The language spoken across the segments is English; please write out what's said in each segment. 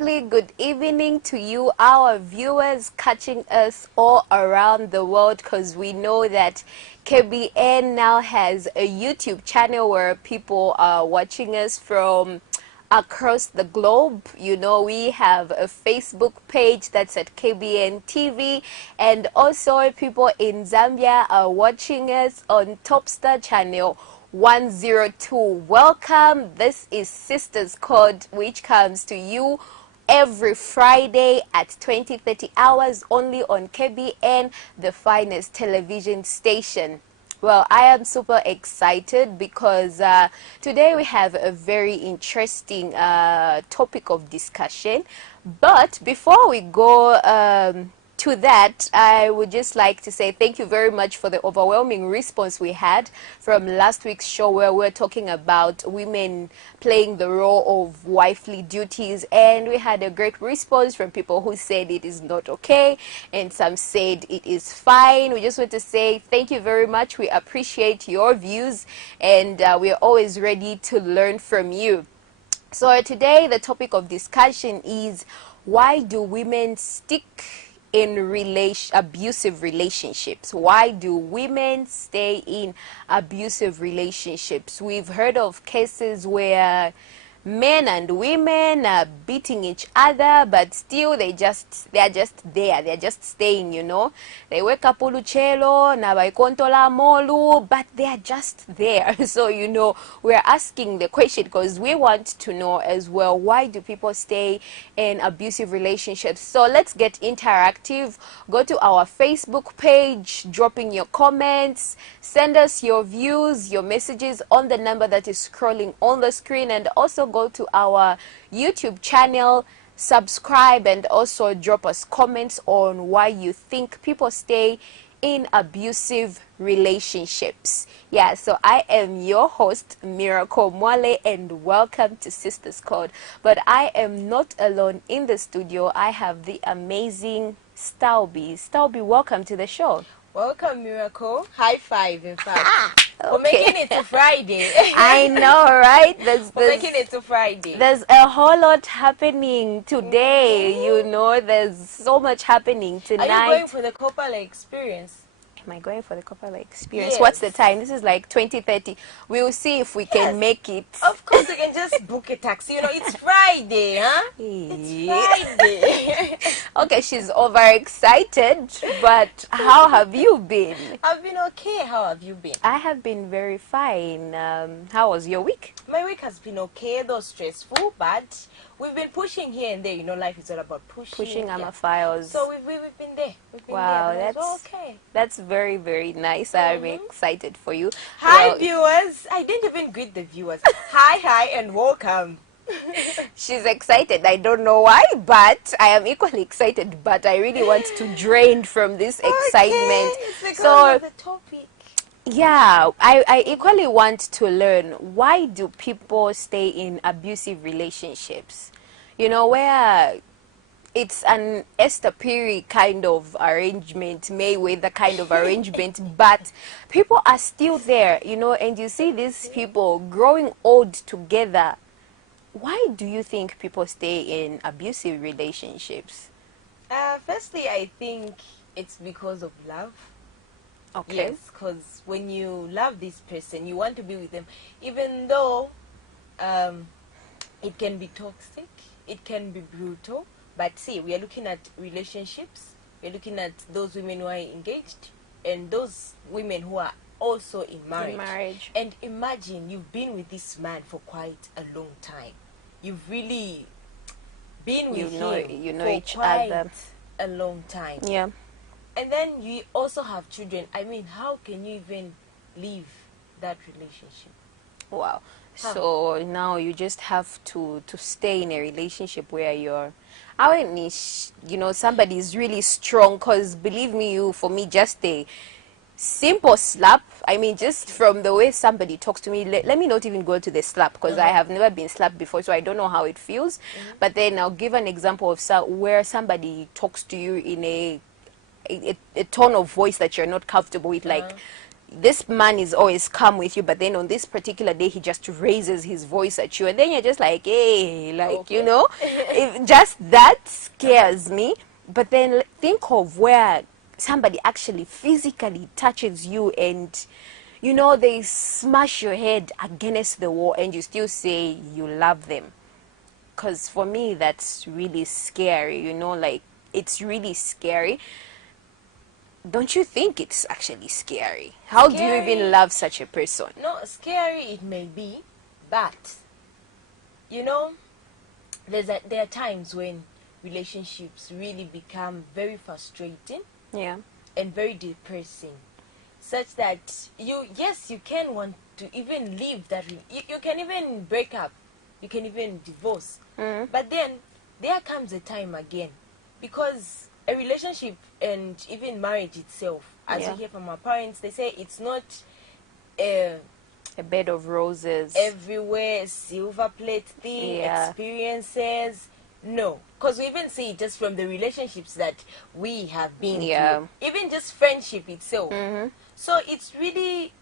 lovely good evening to you, our viewers catching us all around the world, because we know that KBN now has a YouTube channel where people are watching us from across the globe. You know, we have a Facebook page that's at KBN TV, and also people in Zambia are watching us on Topstar channel 102. Welcome. This is Sistaz Code, which comes to you every Friday at 20:30 hours only on KBN, the finest television station. Well, I am super excited because today we have a very interesting topic of discussion. But before we go to that, I would just like to say thank you very much for the overwhelming response we had from last week's show, where we're talking about women playing the role of wifely duties, and we had a great response from people who said it is not okay and some said it is fine. We just want to say thank you very much. We appreciate your views, and we're always ready to learn from you. So today the topic of discussion is, why do women stick in abusive relationships? Why do women stay in abusive relationships? We've heard of cases where men and women are beating each other, but still they're just there, they're just staying, you know. They wake up uluchelo na baikontola molu, but they're just there. So, you know, we're asking the question because we want to know as well, why do people stay in abusive relationships? So let's get interactive. Go to our Facebook page, drop in your comments, send us your views, your messages on the number that is scrolling on the screen, and also go to our YouTube channel, subscribe, and also drop us comments on why you think people stay in abusive relationships. Yeah, so I am your host, Miracle Mwale, and welcome to Sistaz Code. But I am not alone in the studio. I have the amazing Staubi. Staubi, welcome to the show. Welcome, Miracle. High five, in fact. Okay. We're making it to Friday. I know, right? We're making it to Friday. There's a whole lot happening today. You know, there's so much happening tonight. Are you going for the Kopala experience? Am I going for the Kopala experience? Yes. What's the time? This is like 20:30. We'll see if we can make it. Of course, we can just book a taxi. You know, it's Friday, huh? It's Friday. Okay, she's overexcited, but how have you been? I've been okay. How have you been? I have been very fine. How was your week? My week has been okay, though stressful, but we've been pushing here and there. You know, life is all about pushing. Our files. So we've been there. We've been wow, there. that's okay. That's very, very nice. I'm excited for you. Hi, viewers. I didn't even greet the viewers. Hi, and welcome. She's excited. I don't know why, but I am equally excited. But I really want to drain from this excitement. It's because of the topic. Yeah, I equally want to learn, why do people stay in abusive relationships? You know, where it's an Esther Perry kind of arrangement, Mayweather kind of arrangement, but people are still there, you know, and you see these people growing old together. Why do you think people stay in abusive relationships? Firstly, I think it's because of love. Okay. Yes, because when you love this person, you want to be with them, even though it can be toxic, it can be brutal. But see, we are looking at relationships. We're looking at those women who are engaged and those women who are also in marriage. And imagine you've been with this man for quite a long time. You've really been with him for each quite other a long time. Yeah. And then you also have children. I mean, how can you even leave that relationship? Wow. So now you just have to stay in a relationship where you're, you know, somebody is really strong. Because believe me, for me, just a simple slap, I mean, just from the way somebody talks to me, let me not even go to the slap, because I have never been slapped before, so I don't know how it feels. But then I'll give an example of where somebody talks to you in a tone of voice that you're not comfortable with, like this man is always calm with you, but then on this particular day he just raises his voice at you, and then you're just like, hey, like, Okay. if just that scares me. But then think of where somebody actually physically touches you, and they smash your head against the wall, and you still say you love them. Because for me, that's really scary, like, it's really scary. Don't you think it's actually scary? How do you Scary. even love such a person? No, scary it may be, but there are times when relationships really become very frustrating Yeah. and very depressing, such that you can want to even leave you can even break up, you can even divorce. But then there comes a time again, because a relationship and even marriage itself, as Yeah. you hear from our parents, they say it's not a bed of roses. everywhere silver plate thing. Yeah. Experiences, no, because we even see it just from the relationships that we have been Yeah. through, even just friendship itself. So it's really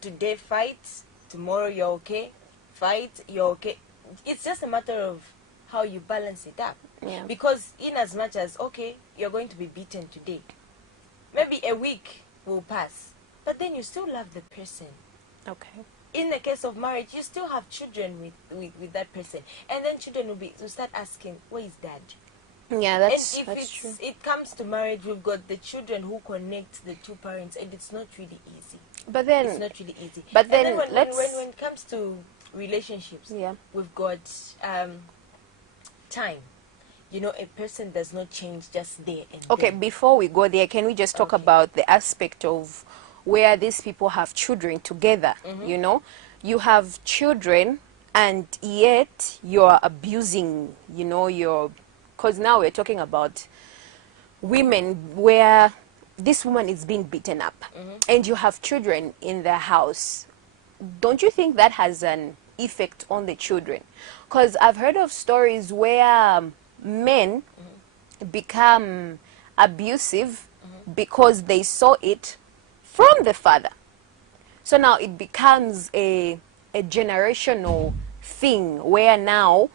today fight, tomorrow you're okay, fight, you're okay. It's just a matter of how you balance it up. Yeah. Because in as much as, okay, you're going to be beaten today, maybe a week will pass, but then you still love the person. Okay. In the case of marriage, you still have children with that person, and then children will start asking, where is dad? Yeah, And that's if true. it comes to marriage, we've got the children who connect the two parents, and it's not really easy. But then, It's not really easy. but And then then let's. when it comes to relationships, Yeah. we've got time. A person does not change just there and Okay, then. before we go there, can we just talk Okay. about the aspect of where these people have children together? You have children, and yet you're abusing, because now we're talking about women where this woman is being beaten up, and you have children in the house. Don't you think that has an effect on the children? Because I've heard of stories where men become abusive because they saw it from the father. So now it becomes a generational thing where now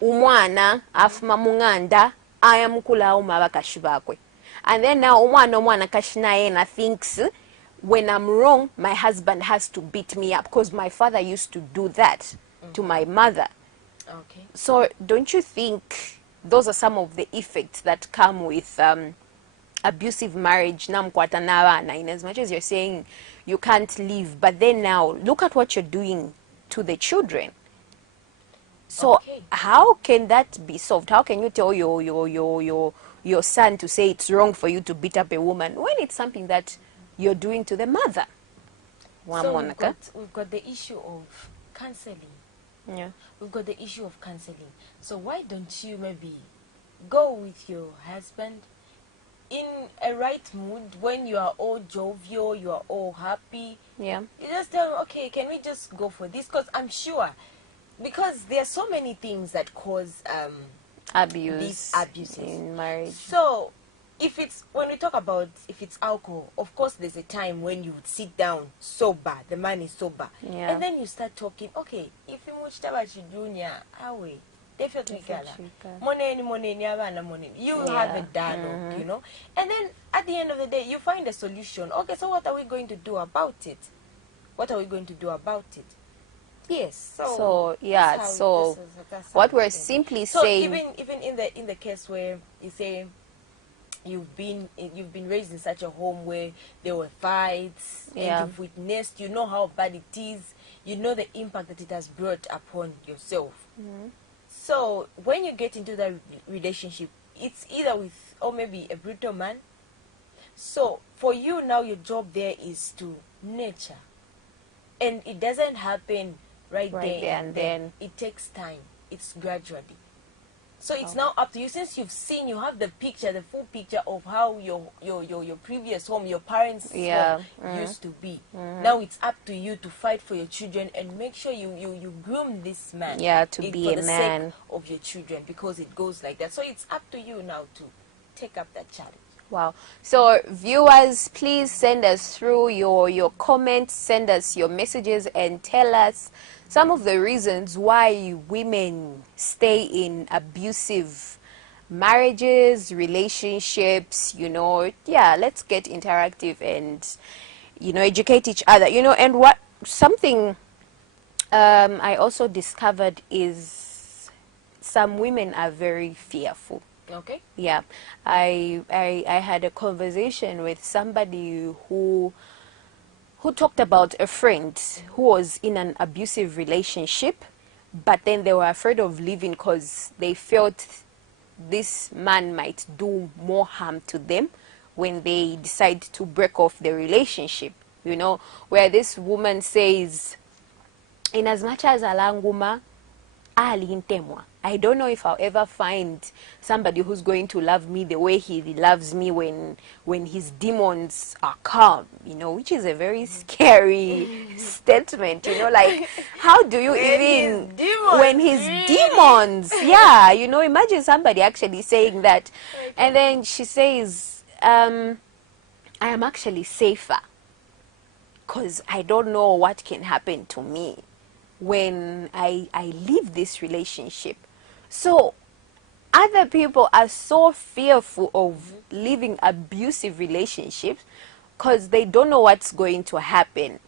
umwana afuma munganda ayamukulawo mabakashi bakwe, and then now omwana kashina yena thinks, when I'm wrong, my husband has to beat me up because my father used to do that to my mother. Okay. So don't you think those are some of the effects that come with abusive marriage? In as much as you're saying you can't leave, but then now look at what you're doing to the children. So Okay. how can that be solved? How can you tell your son to say it's wrong for you to beat up a woman when it's something that you're doing to the mother? So we've got the issue of counseling. Yeah. We've got the issue of counseling. So why don't you maybe go with your husband in a right mood, when you are all jovial, you are all happy? Yeah. You just tell him, okay, can we just go for this? Because I'm sure, because there are so many things that cause these abuses in marriage. So when we talk about if it's alcohol, of course there's a time when you would sit down sober, the man is sober, Yeah. and then you start talking, okay, if you much about you junior, awe definitely money abana money, you have a dialogue, and then at the end of the day you find a solution. Okay, so what are we going to do about it? Yes. So yeah, so what we're simply saying, even in the case where you say you've been raised in such a home where there were fights, Yeah. and you've witnessed, you know how bad it is, you know the impact that it has brought upon yourself. So when you get into that relationship, it's either with, or maybe a brutal man. So for you now, your job there is to nurture, and it doesn't happen right there and then. It takes time. It's gradually. So it's now up to you. Since you've seen, you have the picture, the full picture of how your previous home, your parents' home used to be. Now it's up to you to fight for your children and make sure you groom this man. Yeah, to be for a the man. sake of your children, because it goes like that. So it's up to you now to take up that challenge. Wow. So viewers, please send us through your comments, send us your messages and tell us some of the reasons why women stay in abusive marriages, relationships, Yeah, let's get interactive and educate each other. And what something I also discovered is some women are very fearful. Okay. Yeah, I had a conversation with somebody who talked about a friend who was in an abusive relationship, but then they were afraid of leaving because they felt this man might do more harm to them when they decide to break off the relationship. Where this woman says, in as much as alanguma alintemwa, I don't know if I'll ever find somebody who's going to love me the way he loves me when his demons are calm, which is a very scary statement, like how do you when his demons, yeah, imagine somebody actually saying that. Okay. And then she says, I am actually safer because I don't know what can happen to me when I leave this relationship. So other people are so fearful of leaving abusive relationships because they don't know what's going to happen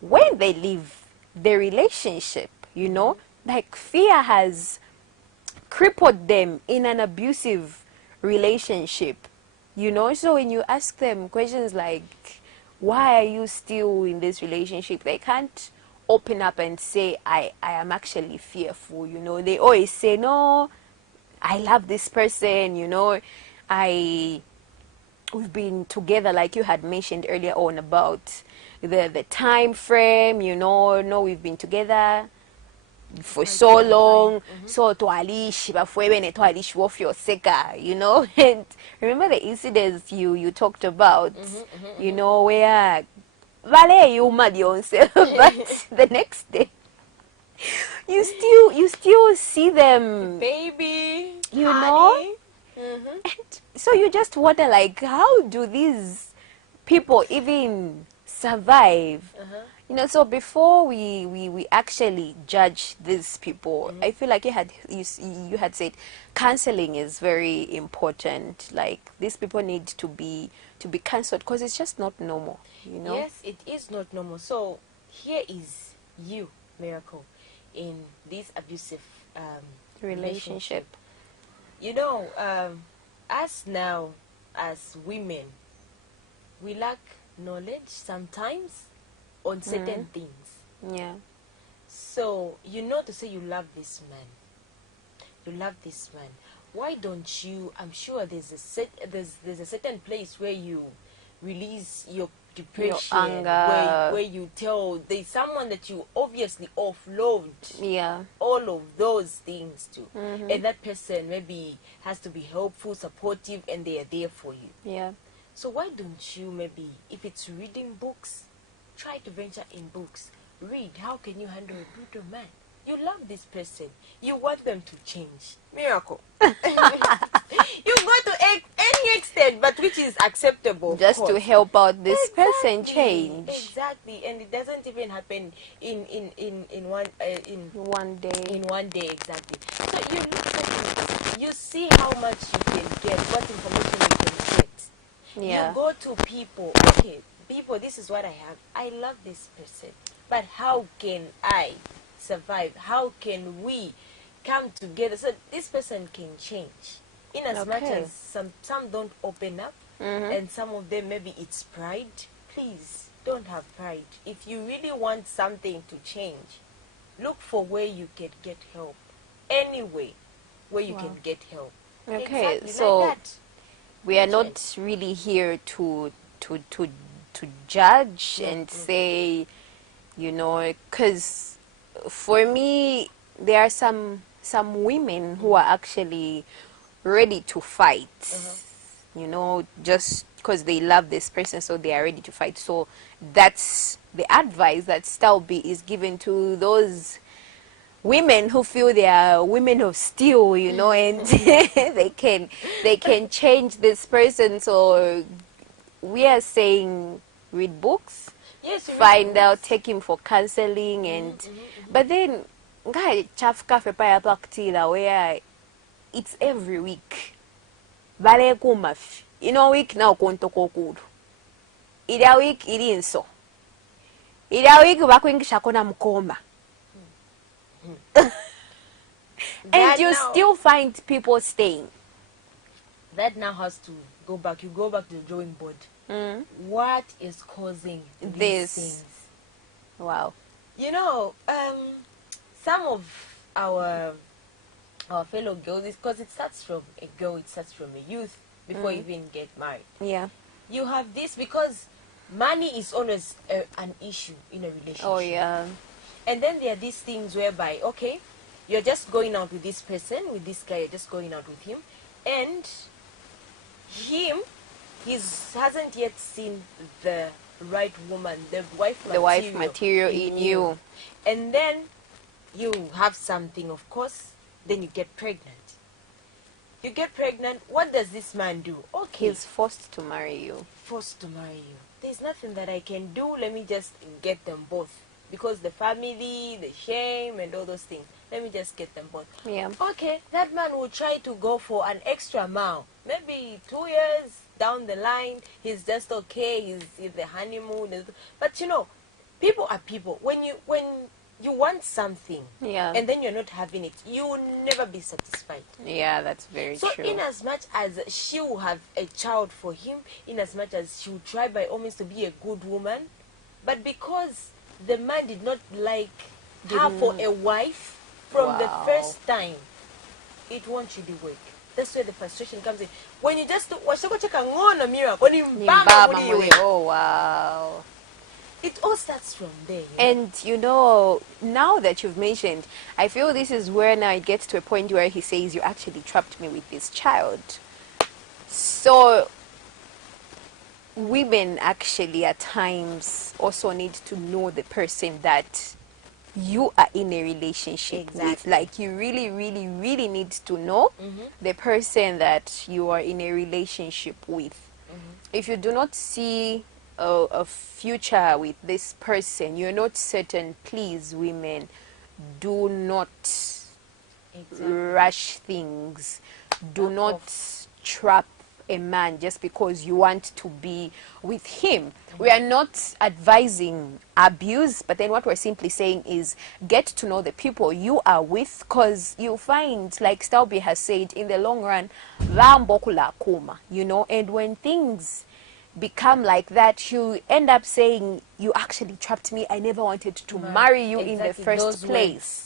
when they leave the relationship, like fear has crippled them in an abusive relationship, so when you ask them questions like, why are you still in this relationship, they can't open up and say, I am actually fearful. They always say, no, I love this person. I we've been together, like you had mentioned earlier on about the time frame. No, we've been together for so long. So twalishi bafwebe twalishi wofyoseka, and remember the incidents you talked about, where vale you mad yourself, but the next day you still see them, baby, honey. And so you just wonder, like, how do these people even survive? So before we actually judge these people, I feel like you had said counseling is very important. Like, these people need to be counseled because it's just not normal. Yes, it is not normal. So here is you, Miracle, in this abusive relationship. Us now as women, we lack knowledge sometimes on certain things. Yeah. So to say you love this man, why don't you? I'm sure there's a certain place where you release your depression, Your anger. where you tell there's someone that you obviously offload, Yeah. all of those things to, and that person maybe has to be helpful, supportive, and they are there for you. Yeah. So why don't you, maybe if it's reading books, try to venture in books. Read how can you handle a brutal man. You love this person, you want them to change. Miracle. You go to any extent, but which is acceptable, just to help out this person change. Exactly, and it doesn't even happen in one day. In one day, exactly. So you look at it, you see how much you can get, what information you can get. Yeah. You go to people, okay, people, this is what I have. I love this person, but how can I survive? How can we come together so this person can change? In as much as some don't open up, and some of them maybe it's pride. Please don't have pride. If you really want something to change, look for where you can get help. Anyway, where you can get help. Okay, exactly, so like that. we are not really here to judge and say, because for me there are some women who are actually ready to fight, just because they love this person, so they are ready to fight. So that's the advice that Stalby is given to those women who feel they are women of steel, you know, and they can change this person. So we are saying read books, Yes, you read find out, books. take him for counseling, and but then guy chaf cafe pa paktila where it's every week. Vale kumafi. Ino week na ukonto kokuru. Ida week iri inso. Ida week bakwingisha kona mkoma. And you still find people staying. That now has to go back. You go back to the drawing board. What is causing these things? Wow. You know, some of our fellow girls, because it starts from a girl, it starts from a youth before you even get married. Yeah. You have this because money is always an issue in a relationship. Oh yeah. And then there are these things whereby, okay, you're just going out with this person, with this guy, you're just going out with him, and he hasn't yet seen the right woman, the wife material in you. And then you have something, of course, then you get pregnant. You get pregnant, what does this man do? Okay. He's forced to marry you. Forced to marry you. There's nothing that I can do, let me just get them both. Because the family, the shame, and all those things. Let me just get them both. Yeah. Okay, that man will try to go for an extra mile. Maybe 2 years down the line, he's just okay, he's in the honeymoon. But you know, people are people. When you want something, yeah, and then you're not having it, you will never be satisfied. Yeah, that's very true. So in as much as she will have a child for him, in as much as she will try by all means to be a good woman, but because the man did not like her for a wife from the first time, it won't really work. That's where the frustration comes in. When you just oh wow. It all starts from there. And you know, now that you've mentioned, I feel this is where now it gets to a point where he says, you actually trapped me with this child. So women actually at times also need to know the person that you are in a relationship with. Like you really, really, really need to know the person that you are in a relationship with. If you do not see a future with this person, you're not certain, please women, do not rush things. Do not trap a man just because you want to be with him. We are not advising abuse, but then what we're simply saying is get to know the people you are with, because you find, like Stalby has said, in the long run, you know, and when things become like that, you end up saying, you actually trapped me, I never wanted to marry you in the first place.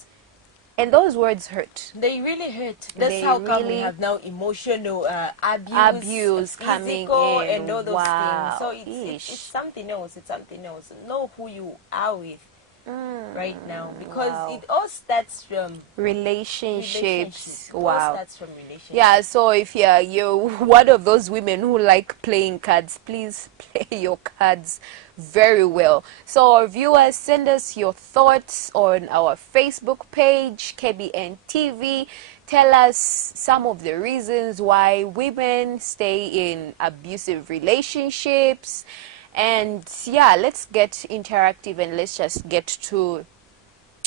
And those words hurt. They really hurt. That's how come we have now emotional abuse coming physical, in, and all those things. So it's something else. It's something else. Know who you are with right now, because it all starts from relationships. Wow. It all starts from relationships. Yeah. So if you're one of those women who like playing cards, please play your cards very well. So our viewers, send us your thoughts on our Facebook page, KBN TV. Tell us some of the reasons why women stay in abusive relationships. And yeah, let's get interactive and let's just get to,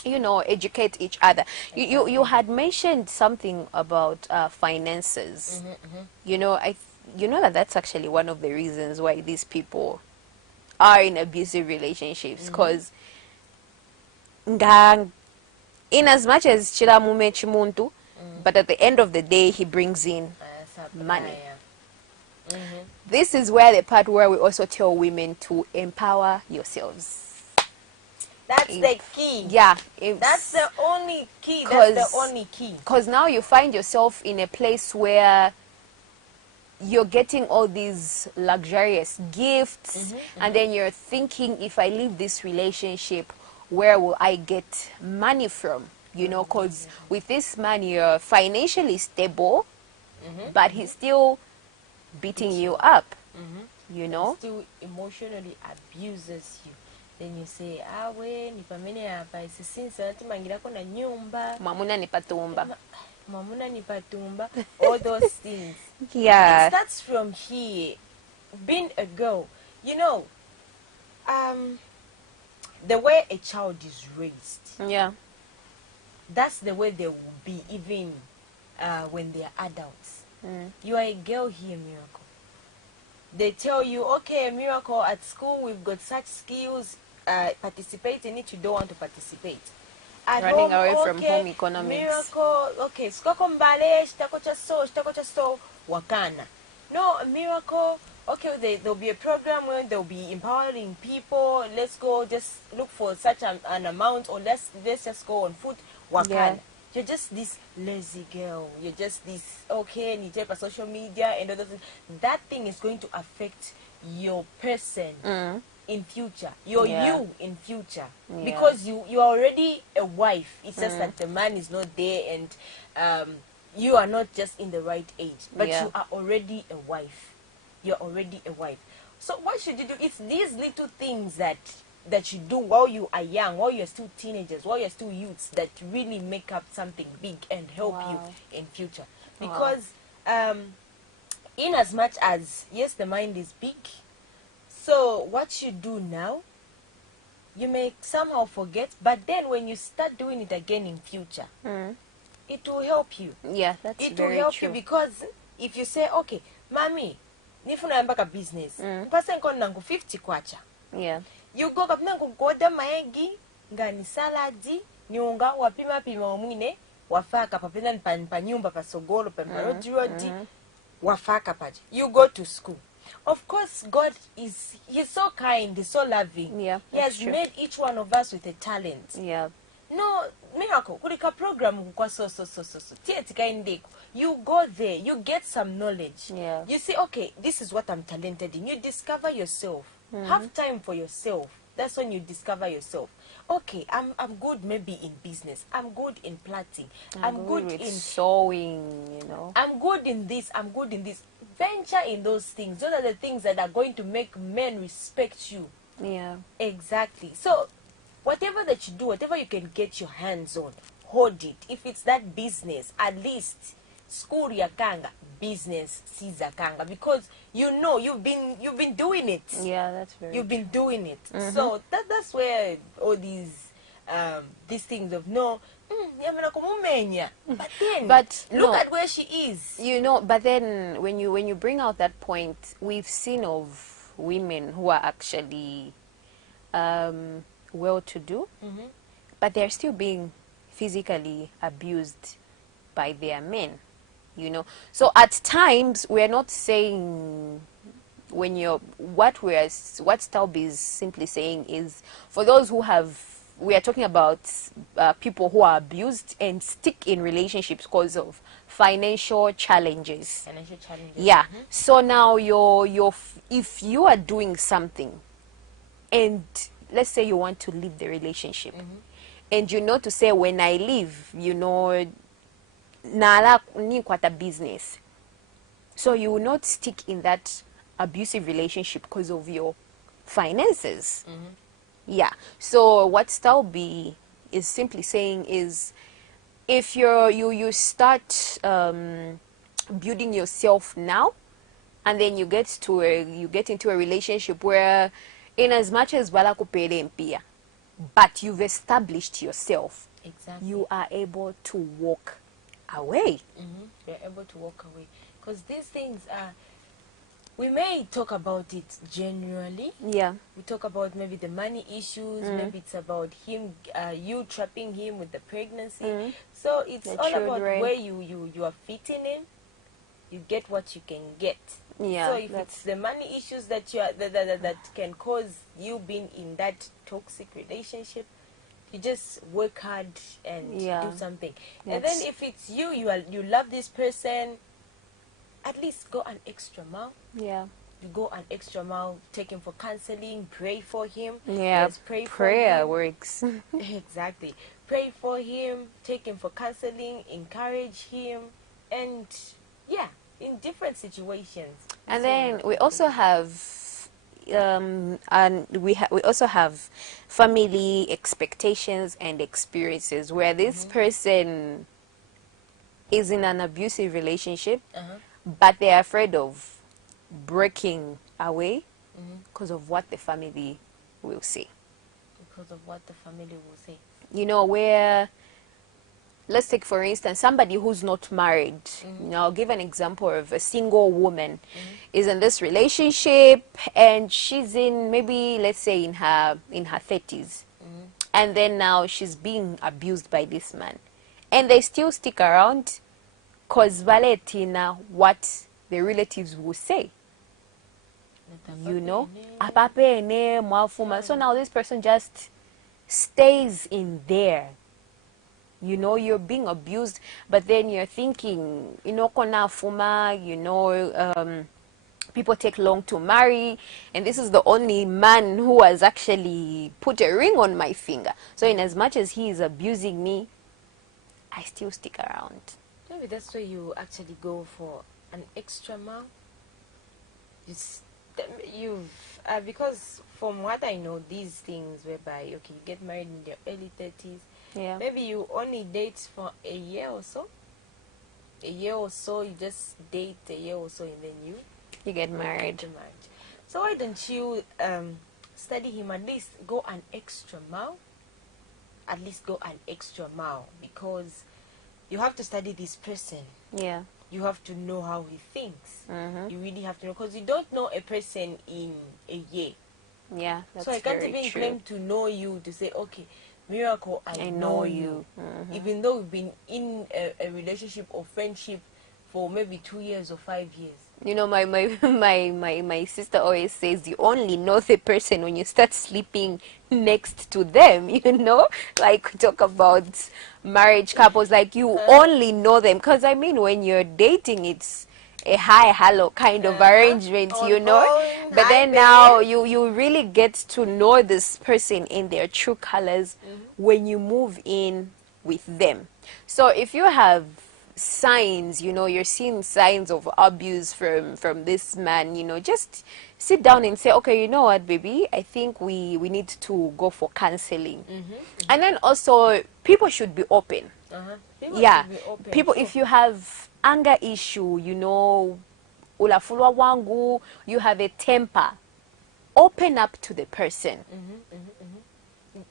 you know, educate each other. You had mentioned something about finances. You know, you know that's actually one of the reasons why these people are in abusive relationships, because in as much as chiramume chimuntu, but at the end of the day he brings in money. This is where the part where we also tell women to empower yourselves. That's the key. Yeah. That's the only key. That's the only key. Because now you find yourself in a place where you're getting all these luxurious gifts, and then you're thinking, if I leave this relationship, where will I get money from? You know, because with this man, you're financially stable, but he's still beating you up, you know? He still emotionally abuses you. then you say we nipamene hapa isisinsa natimangirako na nyumba Mwamuna ni patumba. Mwamuna ni patumba, all those things. Yeah. It starts from here. Being a girl, you know, the way a child is raised, Yeah. that's the way they will be even when they are adults. You are a girl here, Miracle. They tell you, okay, Miracle, at school we've got such skills, participate in it, you don't want to participate. At Running home, away from okay, home economics. Miracle, okay, skoko mbale, shtakocha so, wakana. No, Miracle, okay, there'll be a program where they'll be empowering people, let's go, just look for such an amount, or let's just go on foot, wakana. Yeah. You're just this lazy girl. You're just this, okay, and you take a social media and other things. That thing is going to affect your person in future. You in future. Yeah. Because you're already a wife. It's just that the man is not there and you are not just in the right age. But you are already a wife. You're already a wife. So what should you do? It's these little things that you do while you are young, while you're still teenagers, while you're still youths, that really make up something big and help you in future. Because in as much as, yes, the mind is big, so what you do now, you may somehow forget, but then when you start doing it again in future, it will help you. Yeah, that's it very will help true. you, because if you say, okay, mami, nifuna mbaka business, mpase nko nangu 50 kwacha. Yeah. You go kapina kugoda maegi ngani saladi nyunga wapima pima omwine wafaka papena pa nyumba pa sogolo pa rodi wafaka paje. You go to school. Of course, God he's so kind, he's so loving. Yeah, he has made each one of us with a talent. Yeah. No, Miracle, kulika program kwa so. Tietika indeko. You go there, you get some knowledge. Yeah. You say, okay, this is what I'm talented in. You discover yourself. Have time for yourself. That's when you discover yourself. Okay, I'm good maybe in business. I'm good in plaiting. I'm good with in sewing, you know. I'm good in this. I'm good in this. Venture in those things. Those are the things that are going to make men respect you. Yeah. Exactly. So whatever that you do, whatever you can get your hands on, hold it. If it's that business, at least school yakanga, business Caesar kanga, because you know you've been doing it. Yeah, that's very You've been doing it. So that's where all these things of no but then look at where she is. You know, but then when you bring out that point, we've seen of women who are actually well to do, but they're still being physically abused by their men, you know. So at times we're not saying, when you're what Staub is simply saying is, for those who have, we are talking about people who are abused and stick in relationships because of financial challenges. Yeah. So now if you are doing something and let's say you want to leave the relationship, and you know to say, when I leave, you know, nala ni kwata business, so you will not stick in that abusive relationship because of your finances. Yeah. So what Stalby is simply saying is, if you start building yourself now, and then you get into a relationship where, in as much as wala kupele mpia, but you've established yourself, exactly, you are able to walk away. You're able to walk away, because these things are, we may talk about it generally. Yeah. We talk about maybe the money issues, maybe it's about him, you trapping him with the pregnancy. So it's all about where you are fitting in. You get what you can get. Yeah. So if it's the money issues that you are, that can cause you being in that toxic relationship, you just work hard and do something. And then if it's you love this person, at least go an extra mile. Yeah. You go an extra mile, take him for counseling, pray for him. Yeah. Yes, prayer for him. works. Exactly. Pray for him, take him for counseling, encourage him, and yeah, in different situations. And then we also have, and we also have family expectations and experiences where this person is in an abusive relationship, but they're afraid of breaking away because of what the family will say. Because of what the family will say. You know, where, let's take for instance somebody who's not married. You know, I'll give an example of a single woman is in this relationship, and she's in, maybe let's say in her 30s, and then now she's being abused by this man, and they still stick around because valetina what the relatives will say. You know, apapene mwafuma. So now this person just stays in there. You know, you're being abused, but then you're thinking, you know, kona fuma, you know, people take long to marry, and this is the only man who has actually put a ring on my finger. So in as much as he is abusing me, I still stick around. Maybe that's why you actually go for an extra mile. Because from what I know, these things whereby, okay, you get married in your early 30s, Yeah. maybe you only date for a year or so. A year or so, you just date a year or so, and then you get married. get married. So why don't you study him, at least go an extra mile? At least go an extra mile, because you have to study this person. Yeah. You have to know how he thinks. You really have to know, because you don't know a person in a year. Yeah, that's so I can't very even true. claim to know you to say, okay, Miracle, I know you. Even though we've been in a relationship or friendship for maybe 2 years or 5 years. You know, my sister always says you only know the person when you start sleeping next to them, you know? Like, talk about marriage couples, like you only know them. Because, I mean, when you're dating, it's a hello kind of arrangement, you know? But then now you really get to know this person in their true colors when you move in with them. So if you have signs, you know, you're seeing signs of abuse from this man, you know, just sit down and say, okay, you know what, baby, I think we need to go for counseling. And then also people should be open. People, if you have anger issue, you know, ulafulwa wangu, you have a temper, open up to the person.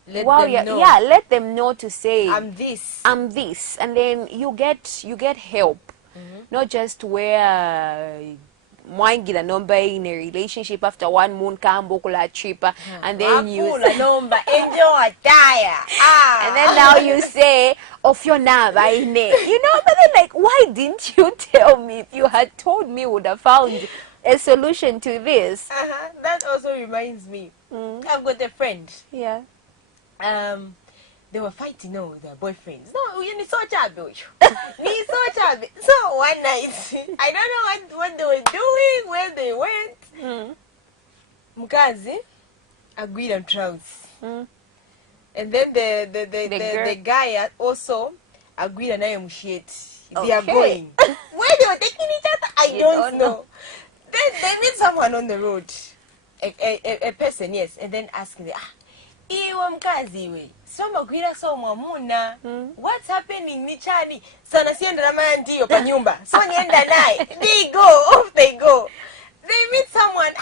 Let them know. Yeah, let them know to say I'm this, and then you get help. Not just where mwangira number in a relationship after 1 month kula tripa, and then you number enjoy tire. And then now you say of your number in it, you know. But then, like, why didn't you tell me? If you had told me, would have found a solution to this. That also reminds me, I've got a friend. Yeah. They were fighting with their boyfriends. No, you need so chabi. So one night, I don't know what they were doing, where they went. Mkazi agreed on trousers. And then the guy also agreed on I am shit. They are going. Where they were taking each other, I don't know. Then they meet someone on the road. A person, yes, and then asking them, iwe mkazi we soma kuira soma muna what's happening ni chani sana sienda na maya ndiyo pa nyumba so nienda naye they go they meet someone,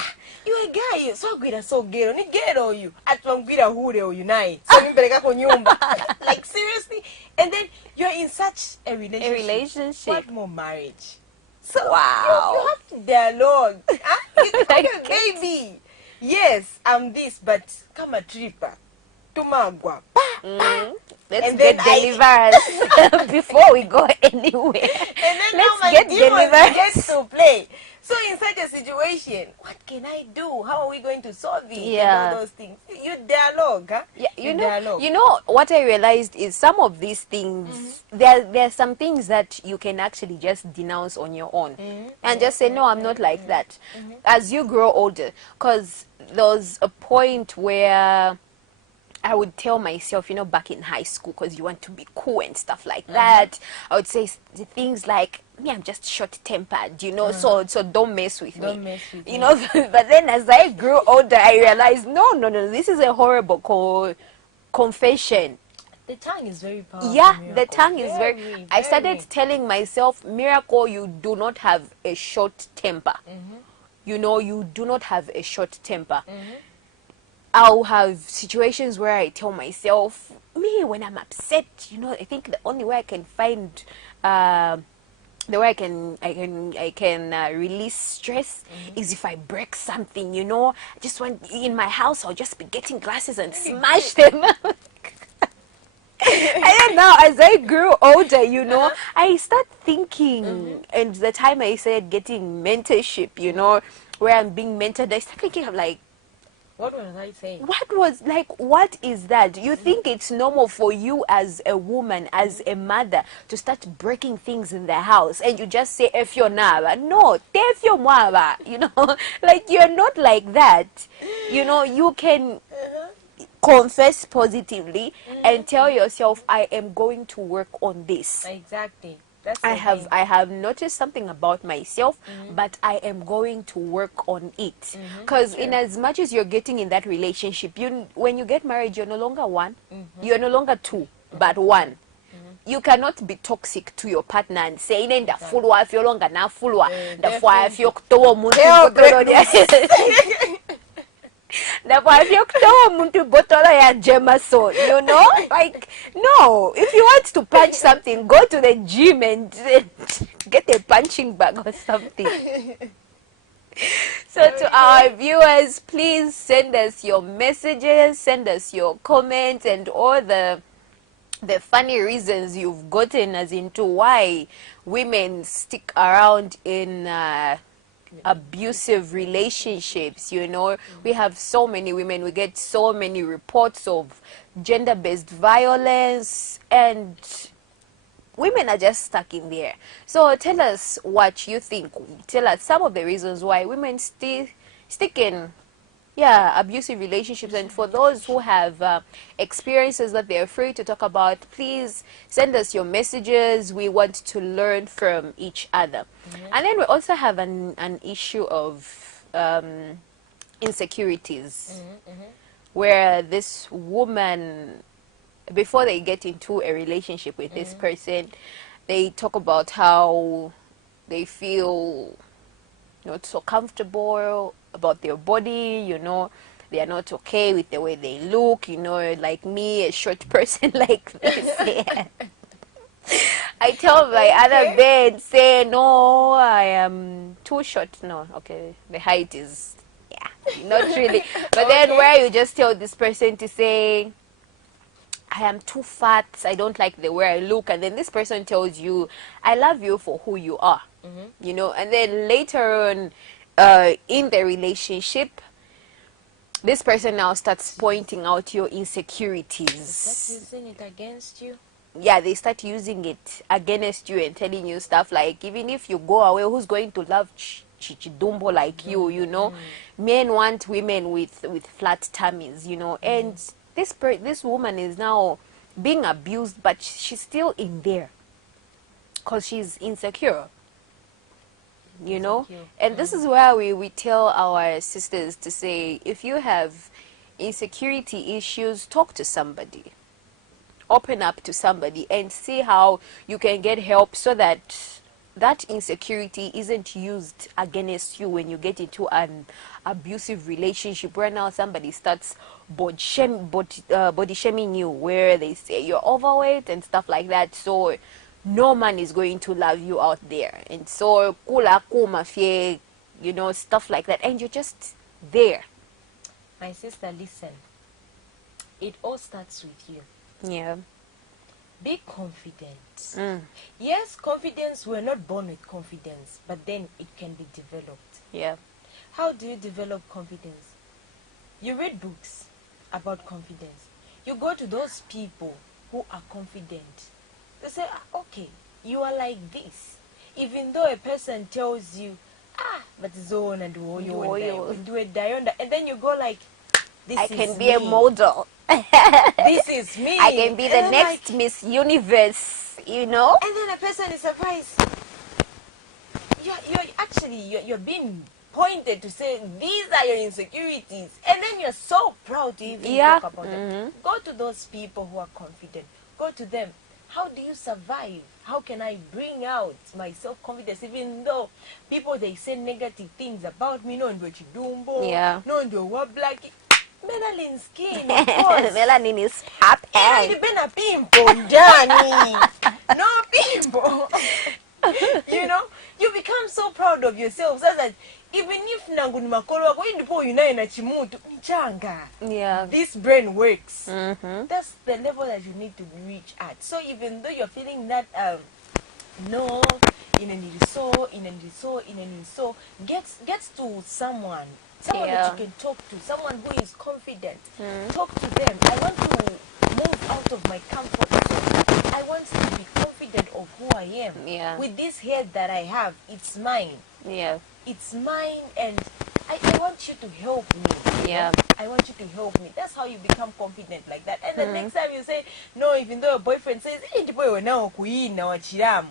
iwe guy so kuira so gero ni gero you atwangwira hure uyu naye so nimpeleka kwa nyumba. Like, seriously. And then you're in such a relationship. What more marriage? So wow, you have to dialogue. Like, baby, yes, I'm this, but come a tripper. Tumagwa. Let's get deliverance before we go anywhere. And then Let's now get my demons deliverance. gets to play. So in such a situation, what can I do? How are we going to solve it? Yeah. And all those things. You dialogue, huh? Yeah, Dialogue. you know what I realized is some of these things, there are some things that you can actually just denounce on your own and just say, no, I'm not like that. As you grow older, because there's a point where I would tell myself, back in high school, because you want to be cool and stuff like that. I would say things like, me, I'm just short-tempered, so don't mess with Don't me. mess with You me. know, but then as I grew older, I realized, no, this is a horrible confession. The tongue is very powerful. Yeah, the Miracle. tongue is very. Very, I started very. telling myself, Miracle, you do not have a short temper. You do not have a short temper. I'll have situations where I tell myself, me, when I'm upset, I think the only way I can find, the way I can release stress is if I break something. I just want in my house, I'll just be getting glasses and smash them. And then now, as I grew older, I start thinking, and the time I said getting mentorship, where I'm being mentored, I start thinking of like, What was I saying? what is that? You think it's normal for you as a woman, as a mother, to start breaking things in the house, and you just say, F your nava. No, F your mwaba, like you're not like that. You can confess positively and tell yourself, I am going to work on this. Exactly. That's I the have thing. I have noticed something about myself, but I am going to work on it. Because in as much as you're getting in that relationship, when you get married, you're no longer one, you're no longer two, but one. You cannot be toxic to your partner and say, "Ine ndafulwa afyo longa nafulwa, ndafwa afyo kutoa umuntu Hell, botolo break lya." Ndafwa afyo kutoa umuntu botolo ya Jameson, like, no, if you want to punch something, go to the gym and get a punching bag or something. So to our viewers, please send us your messages, send us your comments, and all the funny reasons you've gotten as into why women stick around in abusive relationships. We have so many women, we get so many reports of gender-based violence, and women are just stuck in there. So tell us what you think. Tell us some of the reasons why women stick in abusive relationships. And for those who have experiences that they're afraid to talk about, please send us your messages. We want to learn from each other. And then we also have an issue of insecurities, where this woman, before they get into a relationship with this person, they talk about how they feel not so comfortable about their body, they are not okay with the way they look, like me, a short person like this. Yeah. I tell my other bed, say, no, I am too short. No, okay, the height is, not really. But then where you just tell this person to say, I am too fat, I don't like the way I look, and then this person tells you, I love you for who you are, and then later on in the relationship, this person now starts pointing out your insecurities. Start using it against you. Yeah, they start using it against you and telling you stuff like, even if you go away, who's going to love Chichidumbo like you, Men want women with flat tummies, and this woman is now being abused, but she's still in there because she's insecure, and this is where we tell our sisters to say, if you have insecurity issues, talk to somebody, open up to somebody, and see how you can get help, so that that insecurity isn't used against you when you get into an abusive relationship, where now somebody starts body shaming you, where they say you're overweight and stuff like that. So no man is going to love you out there, and so kula kuma fie, stuff like that, and you're just there. My sister, listen, it all starts with you. Yeah. Be confident. Yes, confidence, we're not born with confidence, but then it can be developed. Yeah. How do you develop confidence? You read books about confidence. You go to those people who are confident. They say, okay, you are like this. Even though a person tells you, but zone and do it, and then you go like, I This can is be a me. model. This is me. I can be the And I'm next like, Miss Universe, you know? and then a person is surprised. You're actually you're being pointed to say these are your insecurities, and then you're so proud to even Yeah. talk about them. Go to those people who are confident. Go to them. How do you survive? How can I bring out my self-confidence even though people they say negative things about me? No, ndo chidumbo. Yeah. No, ndo wa black. Melanin skin, of course. Melanin is popping. Yeah, it been a pimple, Johnny. No pimple. You know, you become so proud of yourself so that even if nangu ni makolo wako ndipo unaye na chimutu mchanga. Yeah. This brain works. That's the level that you need to reach at. So even though you're feeling that no, in a so gets to someone that you can talk to, someone who is confident. Talk to them. I want to move out of my comfort zone. I want to be confident of who I am. Yeah. With this head that I have, it's mine. Yeah. It's mine, and I want you to help me. Yeah. I want you to help me. That's how you become confident like that. And the next time you say, no, even though your boyfriend says, hey, the boy now kuina wa chiramu.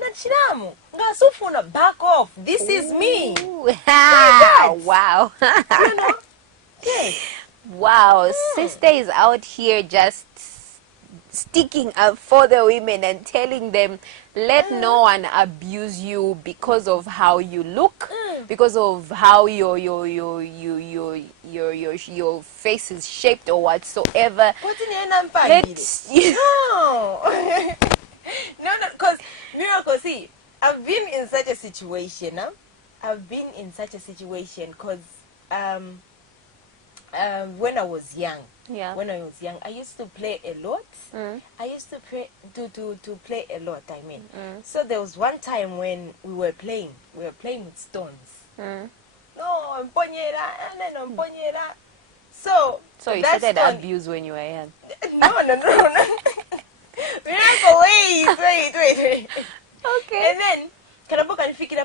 Na chiramu. Ngasufuna, back off. This is me. Wow. You know? Yes. Wow. Sister is out here just sticking up for the women and telling them, let no one abuse you because of how you look, because of how your face is shaped or whatsoever. Let's, no. No, because Miracle, see, I've been in such a situation, huh? I've been in such a situation because when I was young, I used to play a lot. I used to play to play a lot. I mean, so there was one time when we were playing with stones. No, mponyera. So you started abuse when you were young. No. Miracle, wait. Okay. And then kanaboka nifikira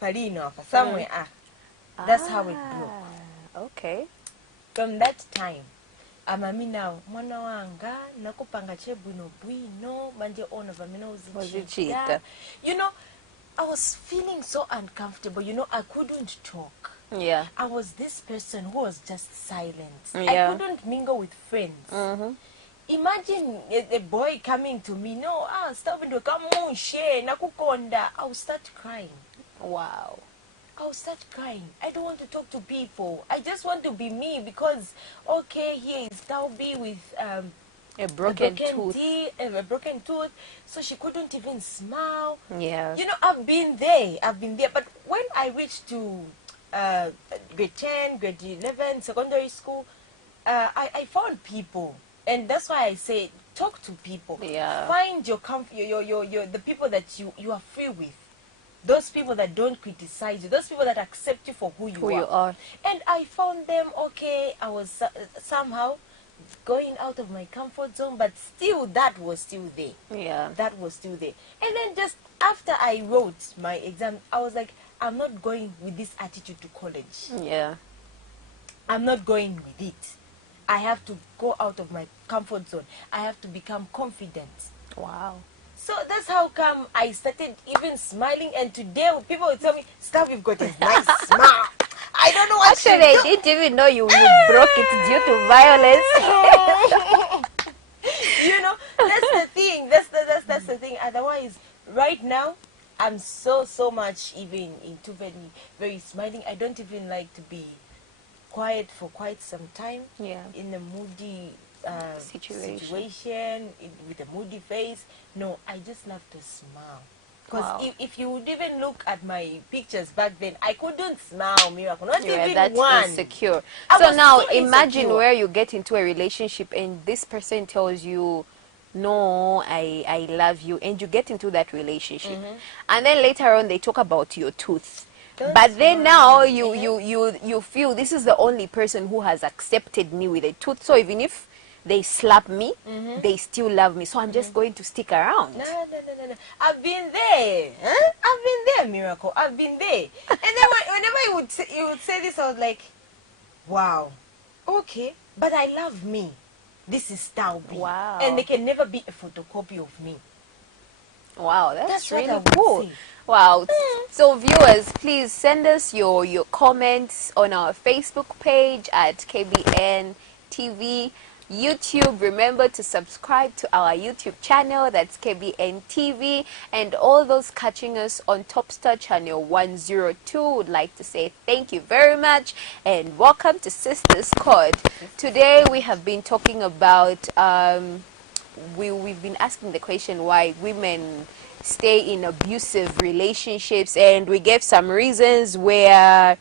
palino somewhere. That's how it broke. Okay. From that time, amami now mwana wanga nakupanga chebuno bwino manje ona vamina uzichita. You know, I was feeling so uncomfortable. You know, I couldn't talk. Yeah. I was this person who was just silent. Yeah. I couldn't mingle with friends. Imagine a boy coming to me, no, stop into come on, share, nakukonda. I will start crying. Wow. I will start crying. I don't want to talk to people. I just want to be me because, okay, here is Taubi with a broken tooth. So she couldn't even smile. Yeah. You know, I've been there. But when I reached to grade 10, grade 11, secondary school, I found people. And that's why I say, talk to people. Yeah. Find your the people that you are free with. Those people that don't criticize you. Those people that accept you for who you are. And I found them, okay, I was somehow going out of my comfort zone, but still that was still there. Yeah. That was still there. And then just after I wrote my exam, I was like, I'm not going with this attitude to college. Yeah. I'm not going with it. I have to go out of my comfort zone. I have to become confident. Wow. So that's how come I started even smiling. And today people will tell me, Steph, you've got a nice smile. I don't know what actually I didn't even know you broke it due to violence. You know, that's the thing. That's the thing. Otherwise, right now, I'm so much even into very smiling. I don't even like to be quiet for quite some time. Yeah. In a moody situation with a moody face. No, I just love to smile. Because wow. if you would even look at my pictures back then, I couldn't smile, Miracle. Not even that's one. Insecure. I so was now so imagine insecure. where you get into a relationship and this person tells you, no, I love you, and you get into that relationship, and then later on they talk about your tooth. But then now you feel this is the only person who has accepted me with a tooth. So even if they slap me, they still love me. So I'm just going to stick around. No. I've been there. Huh? I've been there, Miracle. I've been there. And then whenever you would say this, I was like, wow. Okay, but I love me. This is Style B. Wow. And they can never be a photocopy of me. Wow, that's what I really would cool. say. Wow. So viewers, please send us your comments on our Facebook page at KBN TV. YouTube, remember to subscribe to our YouTube channel, that's KBN TV, and all those catching us on Topstar channel 102 would like to say thank you very much and welcome to Sistaz Code. Today we have been talking about we've been asking the question why women stay in abusive relationships, and we gave some reasons where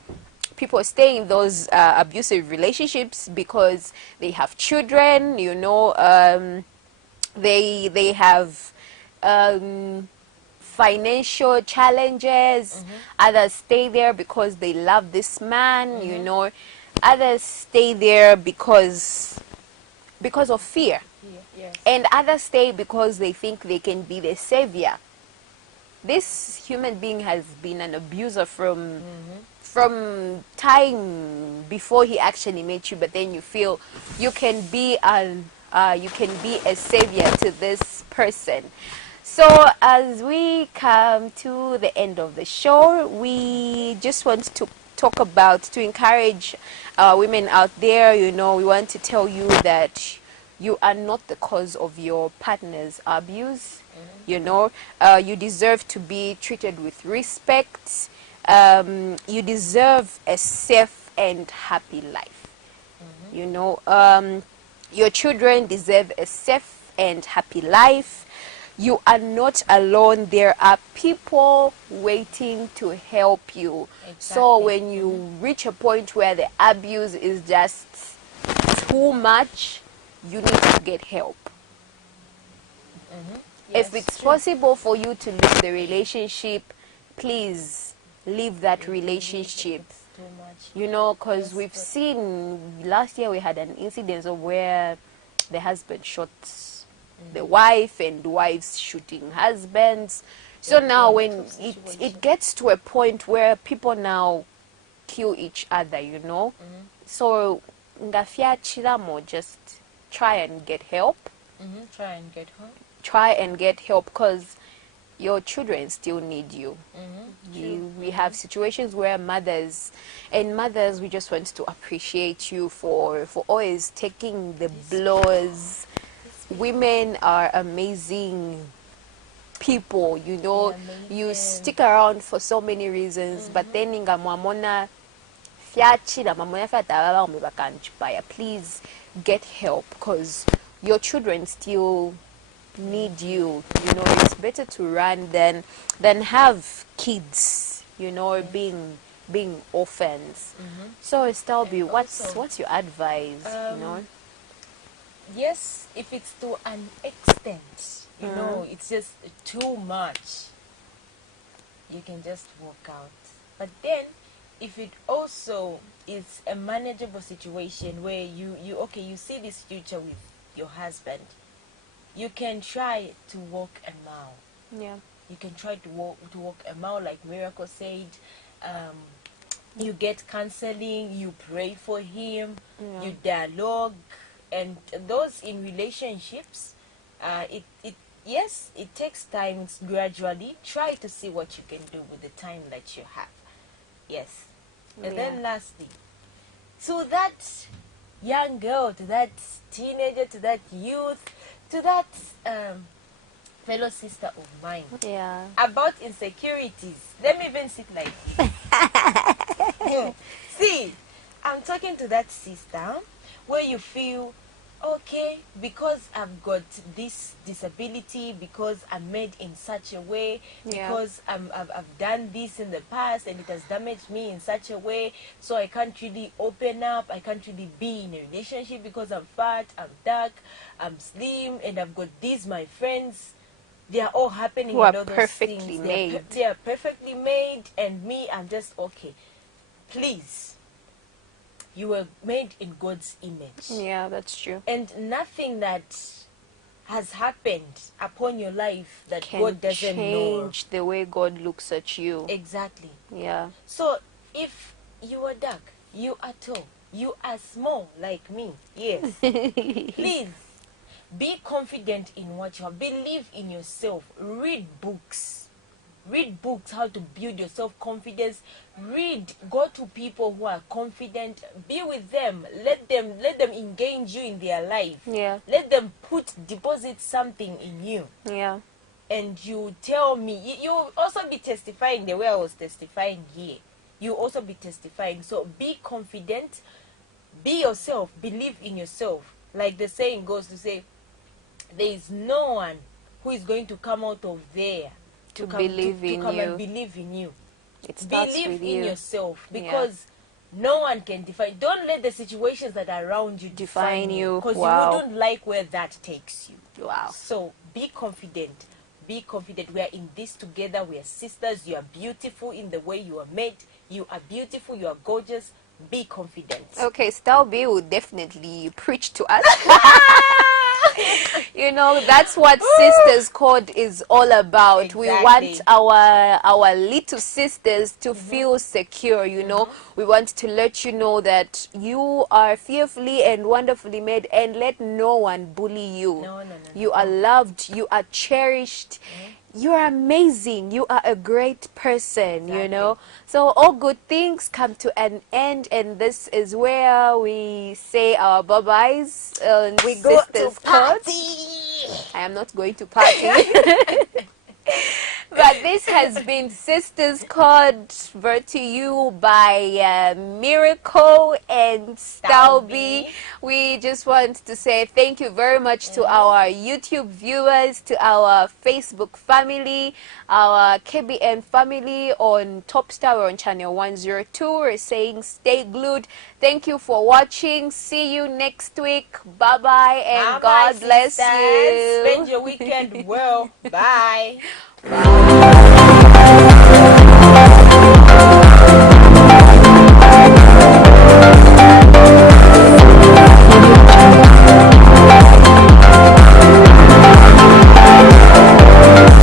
people stay in those abusive relationships because they have children, they have financial challenges. Others stay there because they love this man. Others stay there because of fear. Yes. And others stay because they think they can be the savior. This human being has been an abuser from time before he actually met you, but then you feel you can be a savior to this person. So as we come to the end of the show, we just want to encourage women out there. We want to tell you that you are not the cause of your partner's abuse. You deserve to be treated with respect. You deserve a safe and happy life. Your children deserve a safe and happy life. You are not alone. There are people waiting to help you. Exactly. So when you reach a point where the abuse is just too much, you need to get help. Yes, If it's true. possible for you to leave the relationship, please leave that relationship. It's too much. Because Yes, we've but- seen last year we had an incident of where the husband shot the wife and wives shooting husbands. So now when it gets to a point where people now kill each other, so ngafiachilamo, just try and get help. Try and get home. Try and get help because your children still need you. We have situations where mothers, we just want to appreciate you for always taking the blows. Women are amazing people, you amazing. stick around for so many reasons, but then ingamwamona fyachira mamona fyataba bakanchipaya. Please get help because your children still need you. It's better to run than have kids, being orphans. So Stalby, what's your advice? Yes, if it's to an extent, it's just too much, you can just walk out. But then, if it also is a manageable situation where you see this future with your husband, you can try to walk a mile. Yeah. You can try to walk a mile, like Miracle said. You get counseling, you pray for him, you dialogue, and those in relationships, it takes time. It's gradually. Try to see what you can do with the time that you have. Yes. And then lastly, to that young girl, to that teenager, to that youth, to that fellow sister of mine, about insecurities. Let me even sit like this. See, I'm talking to that sister where you feel, okay, because I've got this disability, because I'm made in such a way, because I've done this in the past and it has damaged me in such a way, so I can't really open up, I can't really be in a relationship because I'm fat, I'm dark, I'm slim, and I've got these, my friends, they are all happening Who are and all those perfectly things. made. They are perfectly made, and me, I'm just okay. Please. You were made in God's image. Yeah, that's true. And nothing that has happened upon your life that Can God doesn't know. change the way God looks at you. Exactly. Yeah. So if you are dark, you are tall, You are small like me. Yes. Please be confident in what you have. Believe in yourself. Read books. Read books how to build your self-confidence. Read, go to people who are confident. Be with them. Let them engage you in their life. Yeah. Let them deposit something in you. Yeah. And you tell me, you also be testifying the way I was testifying here. You also be testifying. So be confident, be yourself, believe in yourself. Like the saying goes to say, there is no one who is going to come out of there to come and believe in you. It starts Believe with in you. yourself, because no one can define. Don't let the situations that are around you Define you. because Wow. you wouldn't like where that takes you. Wow. So be confident. Be confident. We are in this together. We are sisters. You are beautiful in the way you are made. You are beautiful. You are gorgeous. Be confident. Okay, Stal B will definitely preach to us. You know, that's what Sistaz Code is all about. Exactly. We want our little sisters to feel secure, you know. We want to let you know that you are fearfully and wonderfully made, and let no one bully you. No. You are loved, you are cherished. You are amazing. You are a great person, you know. So all good things come to an end, and this is where we say our bye-byes. We go to Sistaz Code. party. I am not going to party. But this has been Sistaz Code, brought to you by Miracle and Stalby. We just want to say thank you very much to our YouTube viewers, to our Facebook family, our KBN family on Top Star on channel 102. We're saying stay glued. Thank you for watching. See you next week. Bye-bye and God bless you. Spend your weekend well. Bye. Bye.